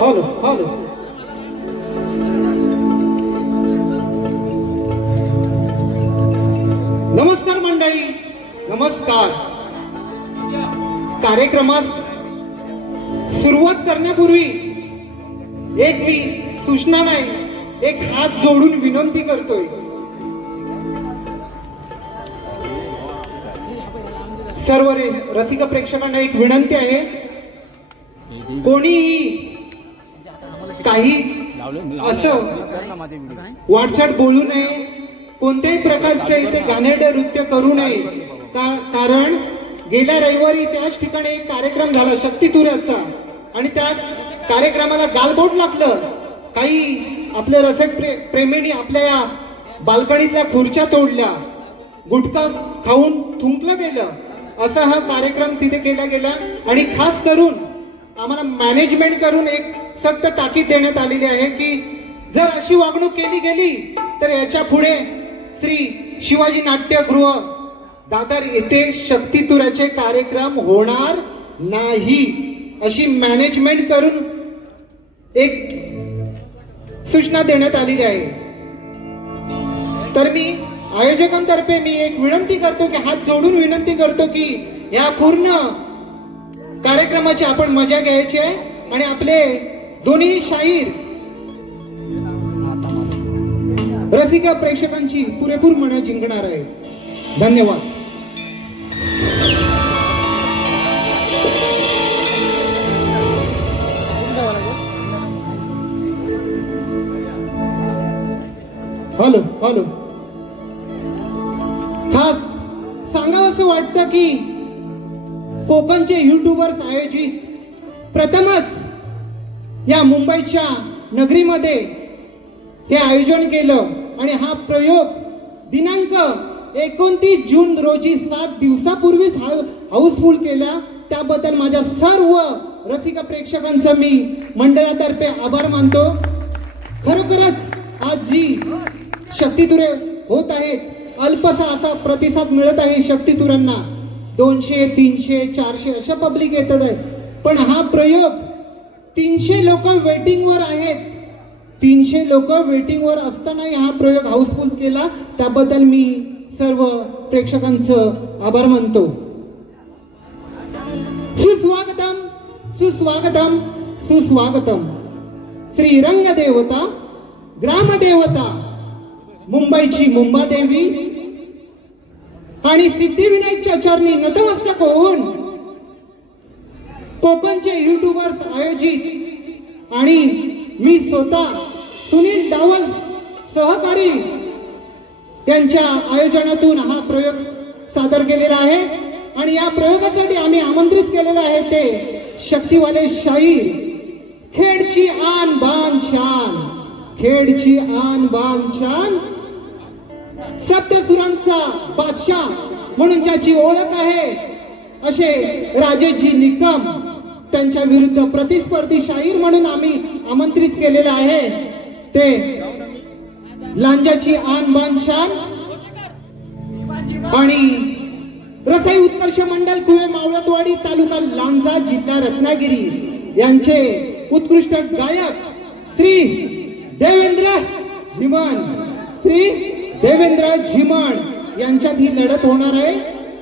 Hello hello नमस्कार मंडळी नमस्कार. कार्यक्रमास सुरुवात करण्यापूर्वी एक मी सूचना नाही एक हात जोडून विनंती करतोय. सर्व रसिक प्रेक्षकांना एक विनंती आहे. कोणीही काही असं वाटछाट बोलू नये. कोणत्याही प्रकारचे इथे गाणेरडे नृत्य करू नये. का- कारण गेल्या रविवारी त्याच ठिकाणी एक कार्यक्रम झाला शक्ती तुऱ्याचा आणि त्या कार्यक्रमाला गालबोट लागलं. काही आपल्या रसक प्रे प्रेमीने आपल्या या बाल्कनीतल्या खुर्च्या तोडल्या. गुटखा खाऊन थुंकलं गेलं. असा हा कार्यक्रम तिथे केला गेला. आणि खास करून आम्हाला मॅनेजमेंट करून एक सक्त ताकीद देण्यात आलेली आहे की जर अशी वागणूक केली गेली तर याच्यापुढे श्री शिवाजी नाट्यगृह दादर येथे शक्तितुराचे कार्यक्रम होणार नाही. अशी मॅनेजमेंट करून एक सूचना देण्यात आलेली आहे. तर मी आयोजकांतर्फे मी एक विनंती करतो की हात जोडून विनंती करतो की या पूर्ण कार्यक्रमाची आपण मजा घ्यायची आहे आणि आपले दोन्ही शाहीर रसिका प्रेक्षकांची पुरेपूर मना जिंकणार आहे धन्यवाद. Hello hello. खास सांगावं असं वाटतं की कोकणचे युट्यूबर्स आयोजित प्रथमच या मुंबईच्या नगरीमध्ये हे आयोजन केलं आणि हा प्रयोग दिनांक एकोणतीस जून रोजी सात दिवसापूर्वीच हा- हाऊसफुल केला. त्याबद्दल माझ्या सर्व रसिक प्रेक्षकांचं मी मंडळातर्फे आभार मानतो. खरोखरच आज जी शक्तितुरे होत आहेत. अल्पसा असा प्रतिसाद मिळत आहे शक्तितुरांना. दोनशे तीनशे चारशे अशा पब्लिक येतात आहे पण हा प्रयोग तीनशे लोक वेटिंगवर आहेत. तीनशे लोक वेटिंगवर असतानाही हा प्रयोग हाऊसफुल केला. त्याबद्दल मी सर्व प्रेक्षकांचं आभार मानतो. सुस्वागतम सुस्वागतम सुस्वागतम. श्रीरंगदेवता ग्रामदेवता. मुंबईची मुंबादेवी आणि सिद्धिविनायकच्या चरणी नतमस्तक होऊन कोकणचे युट्यूबर्स आयोजित आणि मी स्वतः सुनील डावल सहकारी यांच्या आयोजनातून हा प्रयोग सादर केलेला आहे. आणि या प्रयोगासाठी आम्ही आमंत्रित केलेले आहे ते शक्तिवाले शाहीर खेडची आन बान शान खेडची आन बान शान सत्यसुरांचा बादशाह म्हणून ज्याची ओळख आहे असे राजेशजी निकम त्यांच्या विरुद्ध प्रतिस्पर्धी शाहीर म्हणून आम्ही आमंत्रित केलेले आहे. ते लांजाची आन बान शान आणि रसाई उत्कर्ष मंडल कुवे मावळतवाडी तालुका लांजा जिल्हा रत्नागिरी यांचे उत्कृष्ट गायक श्री देवेंद्र झिमन श्री देवेंद्र झिमाड यांच्यात ही लढत होणार आहे.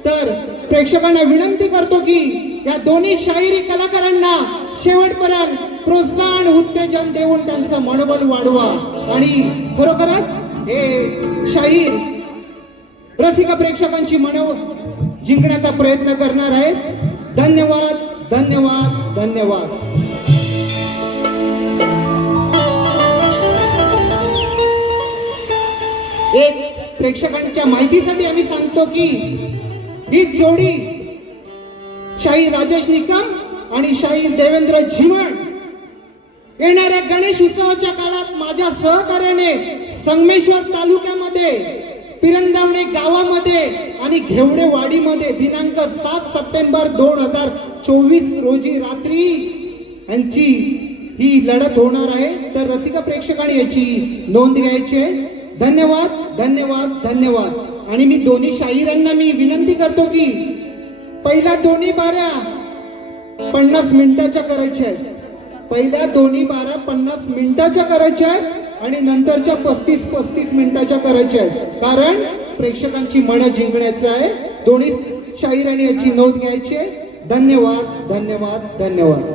तर प्रेक्षकांना विनंती करतो की या दोन्ही शाहिरी कलाकारांना शेवटपर्यंत प्रोत्साहन उत्तेजन देऊन त्यांचं मनोबल वाढवा. आणि खरोखरच हे शाहीर रसिक प्रेक्षकांची मन जिंकण्याचा प्रयत्न करणार आहेत. धन्यवाद धन्यवाद धन्यवाद. प्रेक्षकांच्या माहितीसाठी आम्ही सांगतो की ही जोडी शाहीर राजेश निकम आणि शाहीर देवेंद्र झिमण येणाऱ्या गणेश उत्सवाच्या काळात माझ्या सहकार्याने संगमेश्वर तालुक्यामध्ये पिरंदावणे गावामध्ये आणि घेवडेवाडीमध्ये दिनांक सात सप्टेंबर दोन हजार चोवीस रोजी रात्री यांची ही लढत होणार आहे. तर रसिका प्रेक्षकांनी याची नोंद घ्यायची आहे. धन्यवाद धन्यवाद धन्यवाद. आणि मी दोन्ही शाहिरांना मी विनंती करतो की पहिल्या दोन्ही बाऱ्या पन्नास मिनिटाच्या करायच्या आहेत. पहिल्या दोन्ही बारा पन्नास मिनिटाच्या करायच्या आहेत आणि नंतरच्या पस्तीस पस्तीस मिनिटाच्या करायच्या आहेत. कारण प्रेक्षकांची मनं जिंकण्याचं आहे. दोन्ही शाहिराने याची नोंद घ्यायची आहे. धन्यवाद धन्यवाद धन्यवाद.